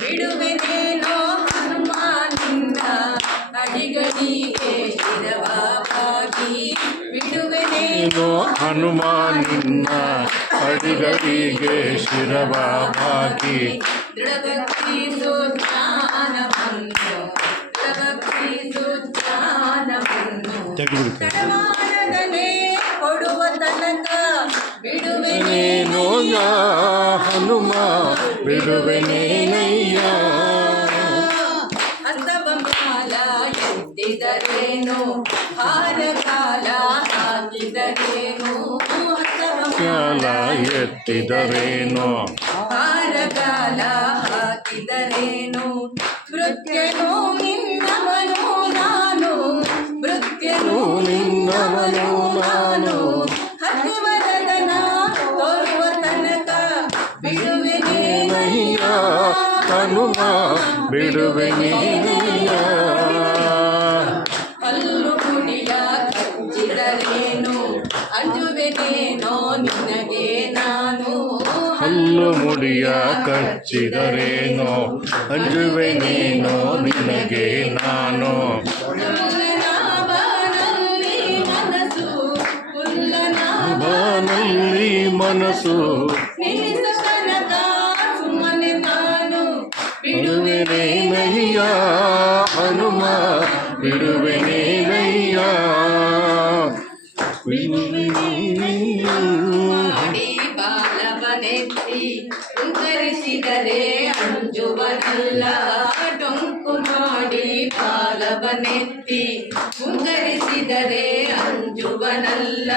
ಬಿಡುವೆನೇನೋ ಹನುಮ ನಿನ್ನ ಅಡಿಗಳಿಗೆ ಶಿರವಾಗಿ ಬಿಡುವೆನೇನೋ ಹನುಮ ನಿನ್ನ ಅಡಿಗಳಿಗೆ ಶಿರವಾಗಿ ದೃಢಭಕ್ತಿ ಸುಜ್ಞಾನವನ್ನು ತಡಮಾಡದಲೇ ಕೊಡುವ ತನಕ ಬಿಡುವೆನೇನೋ ಹನುಮ ಬಿಡುವೆನೇನಯ್ಯ ಹಸ್ತವಮಾಲ ಎತ್ತಿದರೇನು ಹಾರಕಾಲ ಹಾಕಿದರೇನು ಕಾಲ ಎತ್ತಿದರೇನು ಹಾರಕಾಲ ಹಾಕಿದರೇನು ಮೃತ್ಯನು ನಿನ್ನವನು ನಾನು ಮೃತ್ಯನು ನಿನ್ನವನು ನಾನು ಹರಿವರದನ ತೋರುವ ತನಕ ಬಿಡುವೆನೇನಯ್ಯ ಹನುಮ ಬಿಡುವೆನೇನಯ್ಯ ಹಲ್ಲು ಮುಡಿಯ ಕಚ್ಚಿದರೇನು ಅಂಜುವೆನೇನೋ ನಿನಗೆ ನಾನು ಹಲ್ಲು ಮುಡಿಯ ಕಚ್ಚಿದರೇನೋ ಅಂಜುವೆನೇನೋ ನಿನಗೆ ನಾನು ಬಾನಲ್ಲಿ ಮನಸ್ಸು ನಿಲ್ಲಿಸತನಕ ಸುಮ್ಮನೆ ನಾನು ಬಿಡುವೆನೇನಯ್ಯ ಹನುಮ ಬಿಡುವೆನೇನಯ್ಯ ಮಾಡಿ ಬಾಲವನೆತ್ತಿ ಉತ್ತರಿಸಿದರೆ ಅಂಜುವನಲ್ಲ ಡೊಂಕು ಮಾಡಿ ಬಾಲವನೆತ್ತಿ ಉತ್ತರಿಸಿದರೆ ಅಂಜುವನಲ್ಲ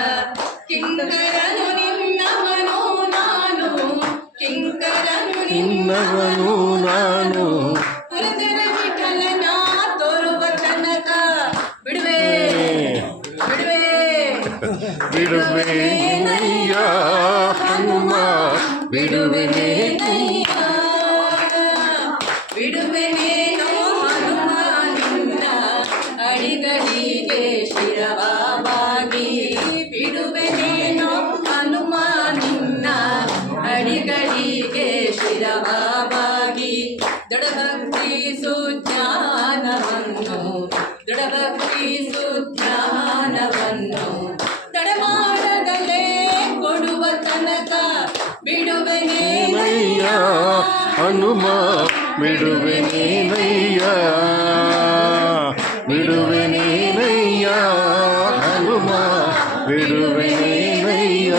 ಕಿಂಕರನು ನಿನ್ನವನು ನಾನು ಕಿಂಕರನು ನಿನ್ನವನು ನಾನು ಪುರದರ ವಿಠಲನ ತೋರುವ ತನಕ ಬಿಡುವೆ ಬಿಡುವೆ ಬಿಡುವೆನೇನಯ್ಯ ಹನುಮ ಬಿಡುವೆನೇನಯ್ಯ ಬಿಡುವೆನೇನೋ ಹನುಮ ನಿನ್ನ ಅಡಿಗಳಿಗೆ ಶಿರವಾಗಿ ಬಿಡುವೆನೇನೋ ಹನುಮ ನಿನ್ನ ಅಡಿಗಳಿಗೆ ಶಿರವಾಗಿ ದೃಢಭಕ್ತಿ ಸುಜ್ಞಾನವನ್ನು ದೃಢಭಕ್ತಿ ಸುಜ್ಞಾನವನ್ನು ತಡಮಾಡದಲೇ ಕೊಡುವ ತನಕ ಬಿಡುವೆನೇನಯ್ಯ ಹನುಮ ಬಿಡುವೆನೇನಯ್ಯ ಬಿಡುವೆನೇನಯ್ಯ ಹನುಮ ಬಿಡುವೆನೇನಯ್ಯ